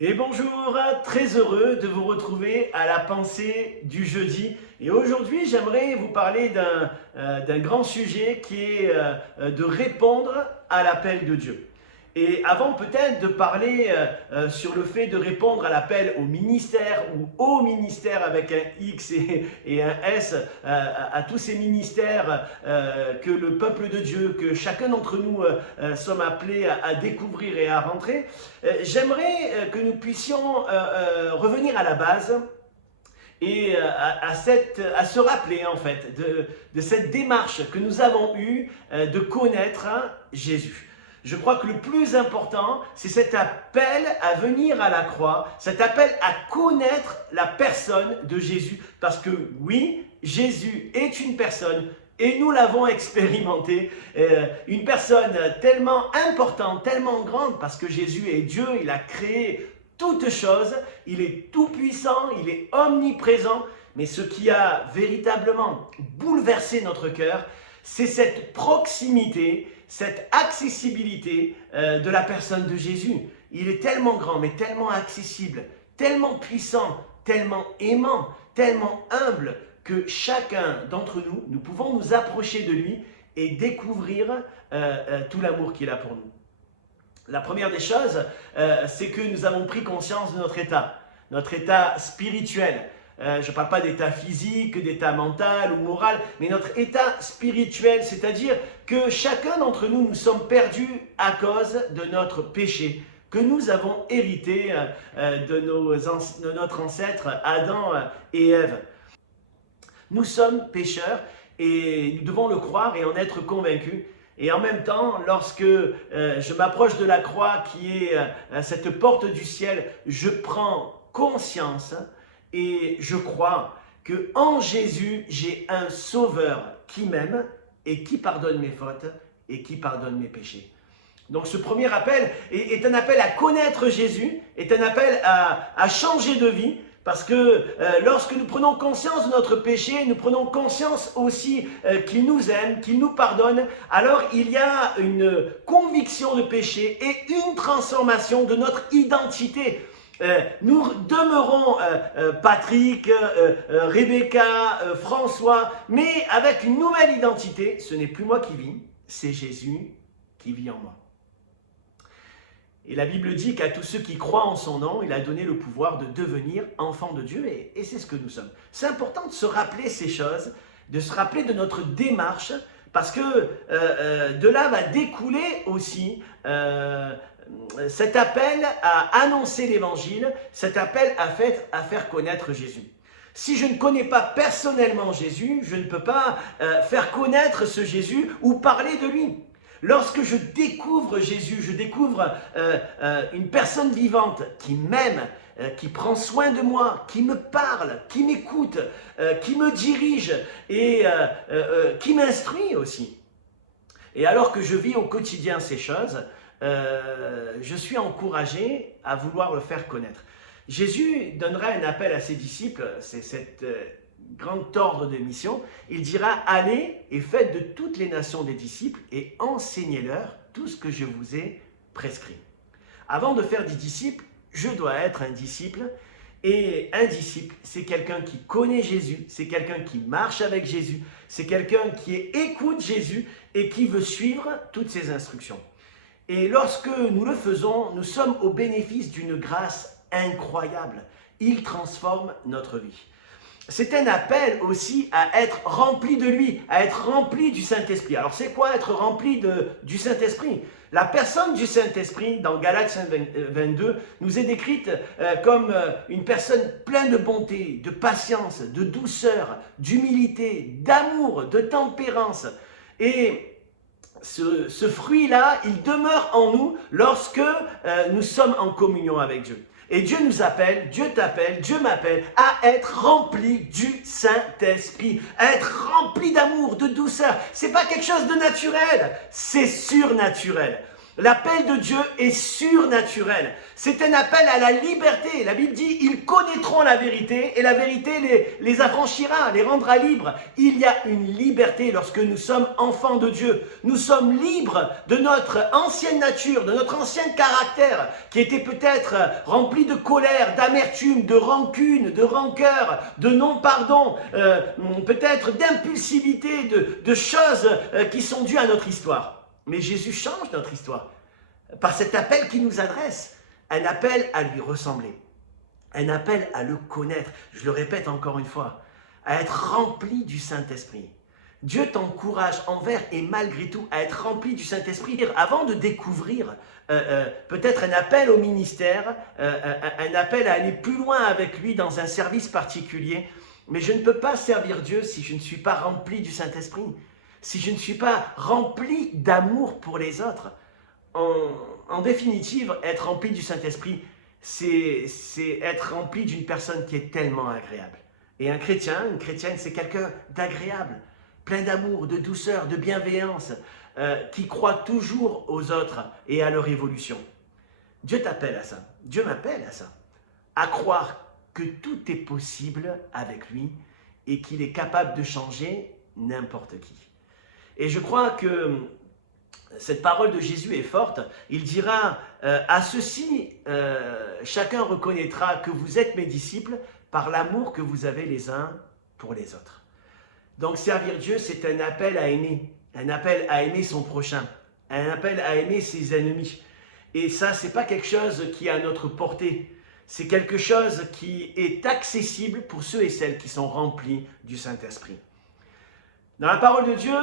Et bonjour, très heureux de vous retrouver à la pensée du jeudi. Et aujourd'hui, j'aimerais vous parler d'un grand sujet qui est de répondre à l'appel de Dieu. Et avant peut-être de parler sur le fait de répondre à l'appel au ministère ou au ministère avec un X et un S, à tous ces ministères que le peuple de Dieu, que chacun d'entre nous sommes appelés à découvrir et à rentrer, j'aimerais que nous puissions revenir à la base et à se rappeler en fait de cette démarche que nous avons eue de connaître Jésus. Je crois que le plus important, c'est cet appel à venir à la croix, cet appel à connaître la personne de Jésus. Parce que oui, Jésus est une personne et nous l'avons expérimenté, une personne tellement importante, tellement grande, parce que Jésus est Dieu, il a créé toutes choses, il est tout puissant, il est omniprésent, mais ce qui a véritablement bouleversé notre cœur, c'est cette proximité, cette accessibilité de la personne de Jésus. Il est tellement grand, mais tellement accessible, tellement puissant, tellement aimant, tellement humble, que chacun d'entre nous, nous pouvons nous approcher de lui et découvrir tout l'amour qu'il a pour nous. La première des choses, c'est que nous avons pris conscience de notre état spirituel. Je ne parle pas d'état physique, d'état mental ou moral, mais notre état spirituel, c'est-à-dire que chacun d'entre nous, nous sommes perdus à cause de notre péché, que nous avons hérité de notre ancêtre Adam et Ève. Nous sommes pécheurs et nous devons le croire et en être convaincus. Et en même temps, lorsque je m'approche de la croix qui est cette porte du ciel, je prends conscience et je crois que en Jésus, j'ai un sauveur qui m'aime et qui pardonne mes fautes et qui pardonne mes péchés. Donc ce premier appel est un appel à connaître Jésus, est un appel à changer de vie. Parce que lorsque nous prenons conscience de notre péché, nous prenons conscience aussi qu'il nous aime, qu'il nous pardonne, alors il y a une conviction de péché et une transformation de notre identité. Nous demeurons Patrick, Rebecca, François, mais avec une nouvelle identité. Ce n'est plus moi qui vis, c'est Jésus qui vit en moi. Et la Bible dit qu'à tous ceux qui croient en son nom, il a donné le pouvoir de devenir enfants de Dieu, et c'est ce que nous sommes. C'est important de se rappeler ces choses, de se rappeler de notre démarche, parce que de là va découler aussi cet appel à annoncer l'évangile, cet appel à faire connaître Jésus. Si je ne connais pas personnellement Jésus, je ne peux pas faire connaître ce Jésus ou parler de lui. Lorsque je découvre Jésus, je découvre une personne vivante qui m'aime, qui prend soin de moi, qui me parle, qui m'écoute, qui me dirige et qui m'instruit aussi. Et alors que je vis au quotidien ces choses, je suis encouragé à vouloir le faire connaître. Jésus donnera un appel à ses disciples, c'est cette grand ordre de mission, il dira « Allez et faites de toutes les nations des disciples et enseignez-leur tout ce que je vous ai prescrit. » Avant de faire des disciples, je dois être un disciple. Et un disciple, c'est quelqu'un qui connaît Jésus, c'est quelqu'un qui marche avec Jésus, c'est quelqu'un qui écoute Jésus et qui veut suivre toutes ses instructions. Et lorsque nous le faisons, nous sommes au bénéfice d'une grâce incroyable. Il transforme notre vie. C'est un appel aussi à être rempli de lui, à être rempli du Saint-Esprit. Alors c'est quoi être rempli du Saint-Esprit? La personne du Saint-Esprit, dans Galates 5:22, nous est décrite comme une personne pleine de bonté, de patience, de douceur, d'humilité, d'amour, de tempérance. Et ce fruit-là, il demeure en nous lorsque nous sommes en communion avec Dieu. Et Dieu nous appelle, Dieu t'appelle, Dieu m'appelle à être rempli du Saint-Esprit, à être rempli d'amour, de douceur. C'est pas quelque chose de naturel, c'est surnaturel. L'appel de Dieu est surnaturel. C'est un appel à la liberté. La Bible dit, ils connaîtront la vérité et la vérité les affranchira, les rendra libres. Il y a une liberté lorsque nous sommes enfants de Dieu. Nous sommes libres de notre ancienne nature, de notre ancien caractère qui était peut-être rempli de colère, d'amertume, de rancune, de rancœur, de non-pardon, peut-être d'impulsivité, de choses qui sont dues à notre histoire. Mais Jésus change notre histoire par cet appel qu'il nous adresse, un appel à lui ressembler, un appel à le connaître, je le répète encore une fois, à être rempli du Saint-Esprit. Dieu t'encourage envers et malgré tout à être rempli du Saint-Esprit avant de découvrir peut-être un appel au ministère, un appel à aller plus loin avec lui dans un service particulier. Mais je ne peux pas servir Dieu si je ne suis pas rempli du Saint-Esprit. Si je ne suis pas rempli d'amour pour les autres. En définitive, être rempli du Saint-Esprit, c'est être rempli d'une personne qui est tellement agréable. Et un chrétien, une chrétienne, c'est quelqu'un d'agréable, plein d'amour, de douceur, de bienveillance, qui croit toujours aux autres et à leur évolution. Dieu t'appelle à ça, Dieu m'appelle à ça, à croire que tout est possible avec lui et qu'il est capable de changer n'importe qui. Et je crois que cette parole de Jésus est forte. Il dira, à ceci, chacun reconnaîtra que vous êtes mes disciples par l'amour que vous avez les uns pour les autres. Donc servir Dieu, c'est un appel à aimer son prochain, un appel à aimer ses ennemis. Et ça, c'est pas quelque chose qui est à notre portée. C'est quelque chose qui est accessible pour ceux et celles qui sont remplis du Saint-Esprit. Dans la parole de Dieu,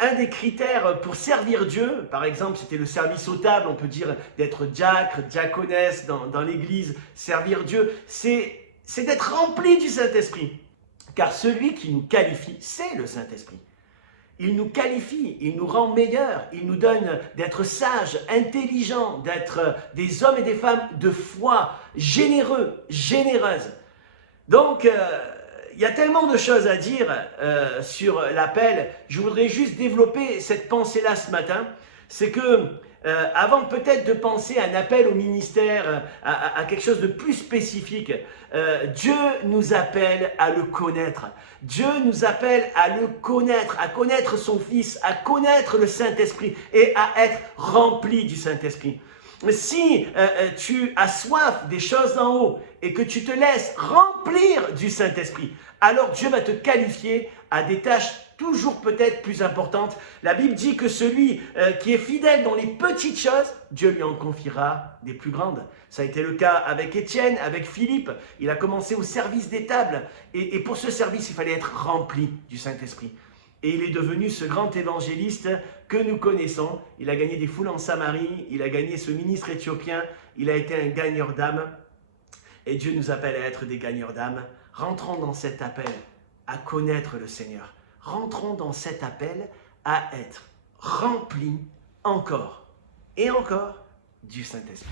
un des critères pour servir Dieu, par exemple, c'était le service aux tables, on peut dire d'être diacre, diaconesse dans l'église, servir Dieu, c'est d'être rempli du Saint-Esprit. Car celui qui nous qualifie, c'est le Saint-Esprit. Il nous qualifie, il nous rend meilleurs, il nous donne d'être sages, intelligents, d'être des hommes et des femmes de foi, généreux, généreuses. Donc, il y a tellement de choses à dire sur l'appel. Je voudrais juste développer cette pensée-là ce matin. C'est que, avant peut-être de penser à un appel au ministère, à quelque chose de plus spécifique, Dieu nous appelle à le connaître. Dieu nous appelle à le connaître, à connaître son Fils, à connaître le Saint-Esprit et à être rempli du Saint-Esprit. Si tu as soif des choses d'en haut et que tu te laisses remplir du Saint-Esprit, alors Dieu va te qualifier à des tâches toujours peut-être plus importantes. La Bible dit que celui qui est fidèle dans les petites choses, Dieu lui en confiera des plus grandes. Ça a été le cas avec Étienne, avec Philippe. Il a commencé au service des tables. Et pour ce service, il fallait être rempli du Saint-Esprit. Et il est devenu ce grand évangéliste que nous connaissons. Il a gagné des foules en Samarie, il a gagné ce ministre éthiopien, il a été un gagneur d'âme. Et Dieu nous appelle à être des gagneurs d'âme. Rentrons dans cet appel à connaître le Seigneur. Rentrons dans cet appel à être remplis encore et encore du Saint-Esprit.